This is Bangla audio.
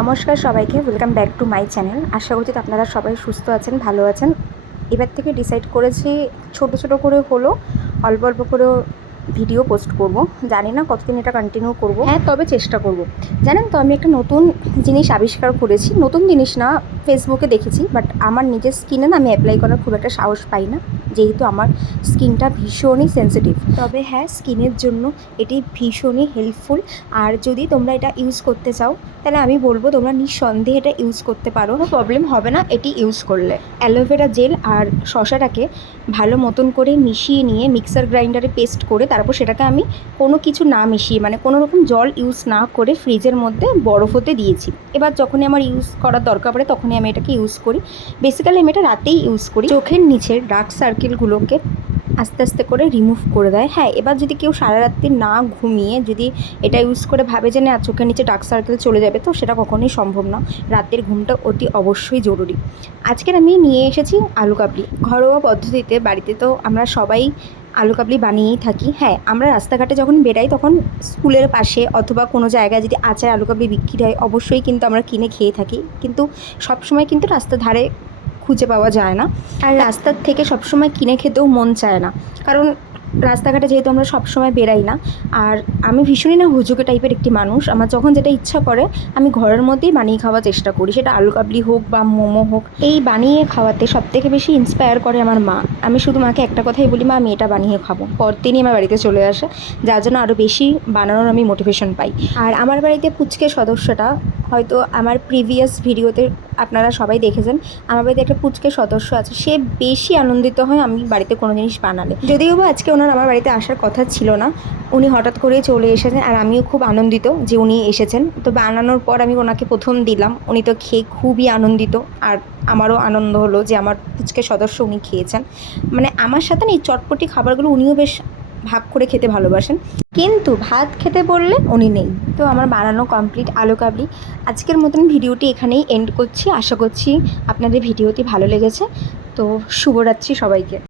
নমস্কার সবাইকে, welcome back to my channel. আশা করছি আপনারা সবাই সুস্থ আছেন, ভালো আছেন। এবার থেকে ডিসাইড করেছি ছোট ছোট করে হলো অল্প অল্প করে ভিডিও পোস্ট করব। জানি না কতদিন এটা কন্টিনিউ করব, হ্যাঁ তবে চেষ্টা করব। জানেন তো, আমি একটা নতুন জিনিস আবিষ্কার করেছি। নতুন জিনিস না, ফেসবুকে দেখেছি, বাট আমার নিজের স্কিনে না আমি অ্যাপ্লাই করার খুব একটা সাহস পাই না, যেহেতু আমার স্কিনটা ভীষণই সেন্সিটিভ। তবে হ্যাঁ, স্কিনের জন্য এটি ভীষণই হেল্পফুল। আর যদি তোমরা এটা ইউজ করতে চাও তাহলে আমি বলবো তোমরা নিঃসন্দেহে এটা ইউজ করতে পারো, কোনো প্রবলেম হবে না এটি ইউজ করলে। অ্যালোভেরা জেল আর শসাটাকে ভালো মতন করে মিশিয়ে নিয়ে মিক্সার গ্রাইন্ডারে পেস্ট করে তারপর সেটাকে আমি কোনো কিছু না মিশিয়ে, মানে কোনো রকম জল ইউজ না করে ফ্রিজের মধ্যে বরফ হতে দিয়েছি। এবার যখনই আমার ইউজ করার দরকার পড়ে তখনই আমি এটাকে ইউজ করি। বেসিক্যালি আমি এটা রাতেই ইউজ করি। চোখের নিচের ডার্ক সার্কেলগুলোকে আস্তে আস্তে করে রিমুভ করে দেয়। হ্যাঁ, এবার যদি কেউ সারা রাত্রি না ঘুমিয়ে যদি এটা ইউজ করে ভাবে যে না চোখের নিচে ডার্ক সার্কেল চলে যাবে, তো সেটা কখনোই সম্ভব না। রাতের ঘুমটা অতি অবশ্যই জরুরি। আজকের আমি নিয়ে এসেছি আলু কাবলি। ঘরোয়া পদ্ধতিতে বাড়িতে তো আমরা সবাই আলু কাবলি বানিয়েই থাকি। হ্যাঁ, আমরা রাস্তাঘাটে যখন বেরাই তখন স্কুলের পাশে অথবা কোনো জায়গায় যদি আচার আলু কাবলি বিক্রি হয় অবশ্যই কিন্তু আমরা কিনে খেয়ে থাকি, কিন্তু সবসময় কিন্তু রাস্তার ধারে খুঁজে পাওয়া যায় না। আর রাস্তার থেকে সবসময় কিনে খেতেও মন চায় না, কারণ রাস্তাঘাটে যেহেতু আমরা সবসময় বেরাই না। আর আমি ভীষণই না হুজুকে টাইপের একটি মানুষ। আমার যখন যেটা ইচ্ছা করে আমি ঘরের মধ্যেই বানিয়ে খাওয়ার চেষ্টা করি, সেটা আলু কাবলি হোক বা মোমো হোক। এই বানিয়ে খাওয়াতে সবথেকে বেশি ইন্সপায়ার করে আমার মা। আমি শুধু মাকে একটা কথাই বলি, মা আমি এটা বানিয়ে খাবো, পরদিনই আমার বাড়িতে চলে আসে, যার জন্য আরও বেশি বানানোর আমি মোটিভেশন পাই। আর আমার বাড়িতে পুচকে সদস্যটা হয়তো আমার প্রিভিয়াস ভিডিওতে আপনারা সবাই দেখেছেন, আমার বাড়িতে একটা পুচকে সদস্য আছে, সে বেশি আনন্দিত হয় আমি বাড়িতে কোনো জিনিস বানালে। যদিও বা আজকে ওনার আমার বাড়িতে আসার কথা ছিল না, উনি হঠাৎ করেই চলে এসেছেন। আর আমিও খুব আনন্দিত যে উনি এসেছেন। তো বানানোর পর আমি ওনাকে প্রথম দিলাম, উনি তো খেয়ে খুবই আনন্দিত। আর আমারও আনন্দ হলো যে আমার পুচকে সদস্য উনি খেয়েছেন। মানে আমার সাথে না এই চটপটি খাবারগুলো উনিও বেশ ভাগ করে খেতে ভালোবাসেন, কিন্তু ভাত খেতে বললে উনি নেই। তো আমার বানানো কমপ্লিট আলু কাবলি। আজকের মতন ভিডিওটি এখানেই এন্ড করছি। আশা করছি আপনাদের ভিডিওটি ভালো লেগেছে। তো শুভরাত্রি সবাইকে।